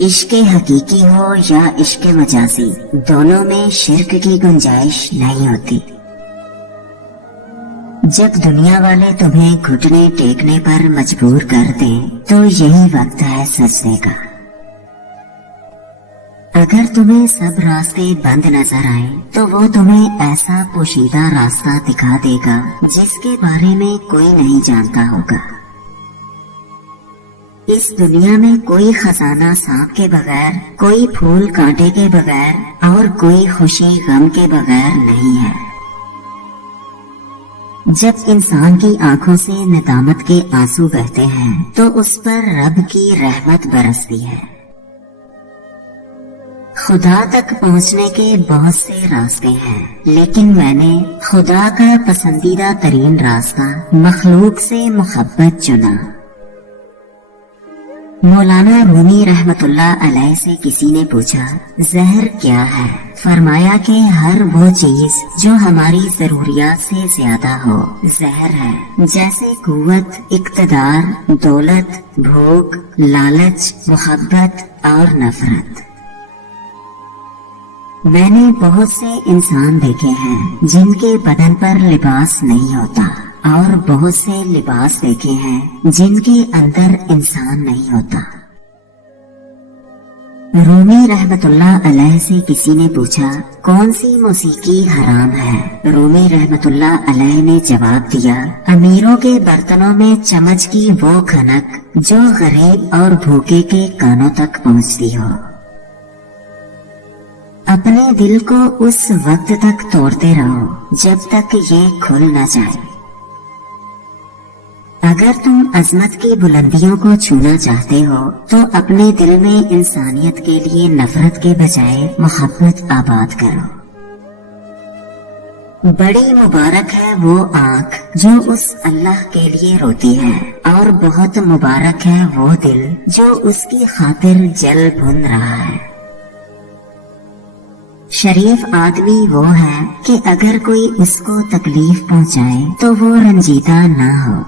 عشق حقیقی ہو یا عشق مجازی، دونوں میں شرک کی گنجائش نہیں ہوتی۔ جب دنیا والے تمہیں گھٹنے ٹیکنے پر مجبور کر دیں تو یہی وقت ہے سجدے کا۔ اگر تمہیں سب راستے بند نظر آئیں تو وہ تمہیں ایسا پوشیدہ راستہ دکھا دے گا جس کے بارے میں کوئی نہیں جانتا ہوگا۔ اس دنیا میں کوئی خزانہ سانپ کے بغیر، کوئی پھول کانٹے کے بغیر اور کوئی خوشی غم کے بغیر نہیں ہے۔ جب انسان کی آنکھوں سے ندامت کے آنسو بہتے ہیں تو اس پر رب کی رحمت برستی ہے۔ خدا تک پہنچنے کے بہت سے راستے ہیں، لیکن میں نے خدا کا پسندیدہ ترین راستہ مخلوق سے محبت چنا۔ مولانا رومی رحمت اللہ علیہ سے کسی نے پوچھا، زہر کیا ہے؟ فرمایا کہ ہر وہ چیز جو ہماری ضروریات سے زیادہ ہو زہر ہے، جیسے قوت، اقتدار، دولت، بھوک، لالچ، محبت اور نفرت۔ میں نے بہت سے انسان دیکھے ہیں جن کے بدن پر لباس نہیں ہوتا، اور بہت سے لباس دیکھے ہیں جن کے اندر انسان نہیں ہوتا۔ رومی رحمت اللہ علیہ سے کسی نے پوچھا، کون سی موسیقی حرام ہے؟ رومی رحمت اللہ علیہ نے جواب دیا، امیروں کے برتنوں میں چمچ کی وہ کھنک جو غریب اور بھوکے کے کانوں تک پہنچتی ہو۔ اپنے دل کو اس وقت تک توڑتے رہو جب تک یہ کھل نہ جائے۔ اگر تم عظمت کی بلندیوں کو چھونا چاہتے ہو تو اپنے دل میں انسانیت کے لیے نفرت کے بجائے محبت آباد کرو۔ بڑی مبارک ہے وہ آنکھ جو اس اللہ کے لیے روتی ہے، اور بہت مبارک ہے وہ دل جو اس کی خاطر جل بھن رہا ہے۔ شریف آدمی وہ ہے کہ اگر کوئی اس کو تکلیف پہنچائے تو وہ رنجیدہ نہ ہو۔